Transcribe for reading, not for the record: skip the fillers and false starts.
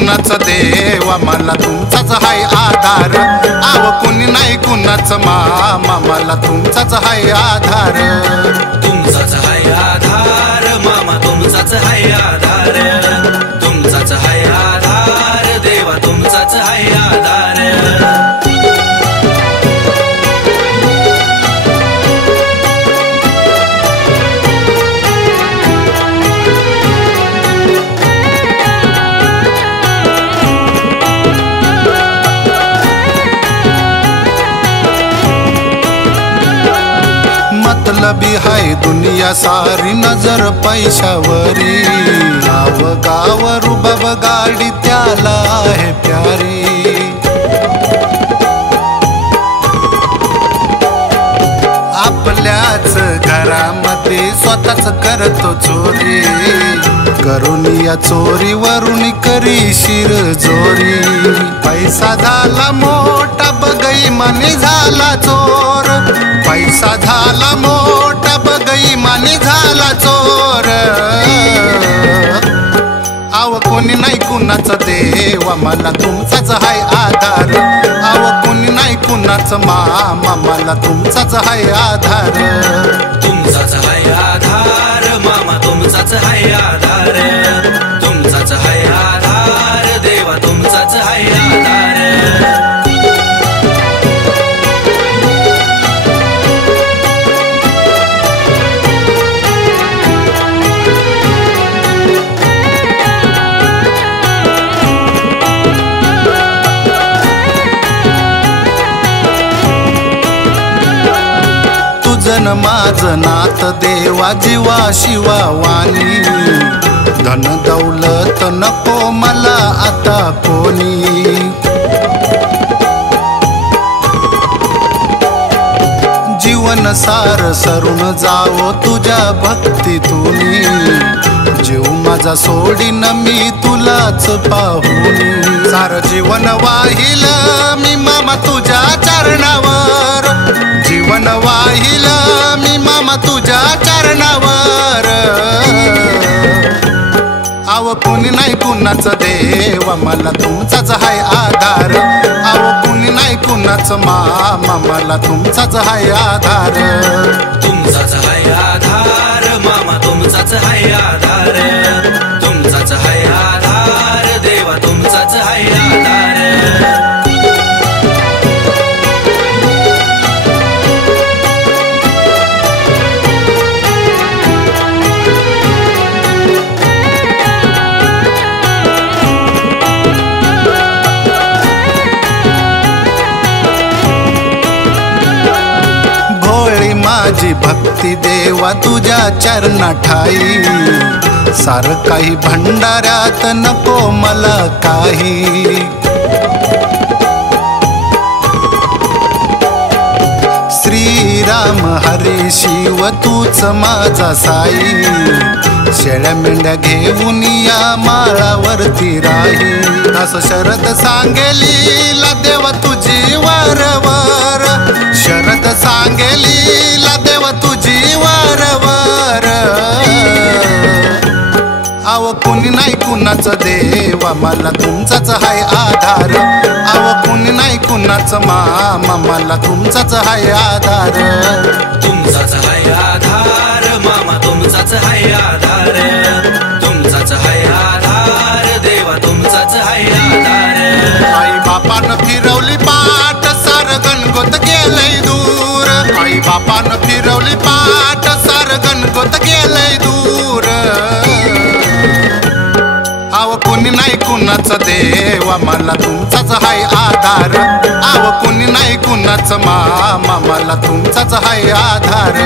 कुणाचा देव मला तुमचाच हाय आधार आव कुणी नाही कुणाचं मामा मला तुमचाच हाय आधार तुमचाच हाय आधार मामा तुमचाच हाय आधार तुमचाच हाय आधार देवा तुमचाच हाय आधार मतलबी हाय दुनिया सारी नजर पैशावरी गाव गाव रुबाब गाडी त्याला आहे प्यारी आपल्याच घरामध्ये स्वतःच करतो चोरी करून या चोरीवरून करी शिर जोरी पैसा झाला मोठा बगई माने झाला चोर पैसा झाला मोठा बगई माने झाला चोर आव कोणी नाही कुणाचं देवा मला तुमचाच हाय आधार आव कोणी नाही कुणाचं मामा मला तुमचाच हाय आधार तुमचाच हाय आधार मामा तुमचाच हाय आधार तुमचाच हाय आधार देवा तुमचाच हाय आधार तुझन माझं नात देवा जीवा शिवा वाणी धन दौलत नको मला आता कोणी जीवन सार सरून जावो तुझ्या भक्तीतूनी जीव माझा सोडीन मी तुलाच पाहून सार जीवन वाहिल मी मामा तुझ्या चरणावर जीवन वाहिल मी मामा तुझ्या चरणावर आव कोणी नाही कुणाचं देवा मला तुमचाच हाय आधार आव कोणी नाही कुणाचं मामा मला तुमचाच हाय आधार तुमचाच हाय आधार मामा तुमचाच हाय आधार तुमचाच हाय आधार देवा तुमचाच हाय आधार माझी भक्ती देवा तुझ्या चरणा ठाई सार काही भंडाऱ्यात नको मला काही श्रीराम हरी शिव तूच माझा साई शेळ्या मेंढ्या घेऊन या माळावरती राही असं शरद सांगेली ला देवा तुझी वरवर शरद सांगेली ला देवा तुझी वरवर आव कोणी नाही कुणाचं देवा मला तुमचाच हाय आधार आव कोणी नाही कुणाचं मामा मला तुमचाच हाय आधार तुमचाच हाय आधार मामा तुमचाच हाय आधार तुमचाच हाय आधार देवा तुमचाच हाय आधार आई बापानं फिरवली पाठ सार गणगोत गेलंय दूर आई बापानं फिरवली पाठ सार गणगोत गेलंय दूर आव कोणी नाही कुणाचं देवा मला तुमचाच हाय आधार आव कोणी नाही कुणाचं मामा मला तुमचाच हाय आधार